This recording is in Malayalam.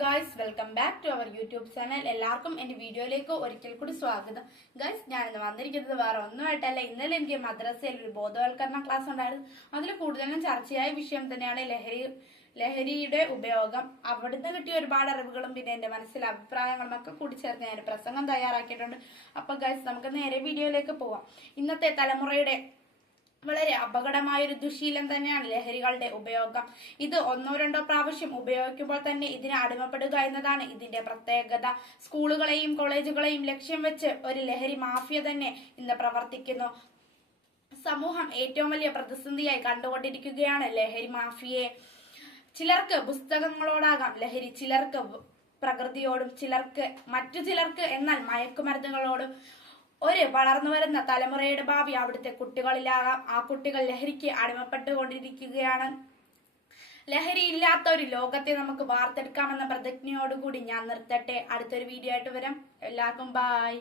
Guys, welcome back to our YouTube channel. എല്ലാവർക്കും എൻ്റെ വീഡിയോയിലേക്ക് ഒരിക്കൽ കൂടി സ്വാഗതം. ഗൈസ്, ഞാനിന്ന് വന്നിരിക്കുന്നത് വേറെ ഒന്നുമായിട്ടല്ല. ഇന്നലെ എനിക്ക് മദ്രസയിൽ ഒരു ബോധവൽക്കരണ ക്ലാസ് ഉണ്ടായിരുന്നു. അതിൽ കൂടുതലും ചർച്ചയായ വിഷയം തന്നെയാണ് ലഹരിയുടെ ഉപയോഗം. അവിടുന്ന് കിട്ടിയ ഒരുപാട് അറിവുകളും പിന്നെ എൻ്റെ മനസ്സിലെ അഭിപ്രായങ്ങളും ഒക്കെ കൂടി ചേർത്ത് ഞാൻ പ്രസംഗം തയ്യാറാക്കിയിട്ടുണ്ട്. അപ്പൊ ഗൈസ്, നമുക്ക് നേരെ വീഡിയോയിലേക്ക് പോവാം. ഇന്നത്തെ തലമുറയുടെ വളരെ അപകടമായൊരു ദുശീലം തന്നെയാണ് ലഹരികളുടെ ഉപയോഗം. ഇത് ഒന്നോ രണ്ടോ പ്രാവശ്യം ഉപയോഗിക്കുമ്പോൾ തന്നെ ഇതിന് അടിമപ്പെടുക എന്നതാണ് ഇതിന്റെ പ്രത്യേകത. സ്കൂളുകളെയും കോളേജുകളെയും ലക്ഷ്യം വെച്ച് ഒരു ലഹരി മാഫിയ തന്നെ ഇന്ന് പ്രവർത്തിക്കുന്നു. സമൂഹം ഏറ്റവും വലിയ പ്രതിസന്ധിയായി കണ്ടുകൊണ്ടിരിക്കുകയാണ് ലഹരി മാഫിയയെ. ചിലർക്ക് പുസ്തകങ്ങളോടാകാം ലഹരി, ചിലർക്ക് പ്രകൃതിയോടും, മറ്റു ചിലർക്ക് എന്നാൽ മയക്കുമരുന്നുകളോടും. ഒരു വളർന്നു വരുന്ന തലമുറയുടെ ഭാവി അവിടുത്തെ കുട്ടികളിലാകാം. ആ കുട്ടികൾ ലഹരിക്ക് അടിമപ്പെട്ടുകൊണ്ടിരിക്കുകയാണ്. ലഹരി ഇല്ലാത്ത ഒരു ലോകത്തെ നമുക്ക് വാർത്തെടുക്കാമെന്ന പ്രതിജ്ഞയോടുകൂടി ഞാൻ നിർത്തട്ടെ. അടുത്തൊരു വീഡിയോ ആയിട്ട് വരാം. എല്ലാവർക്കും ബൈ.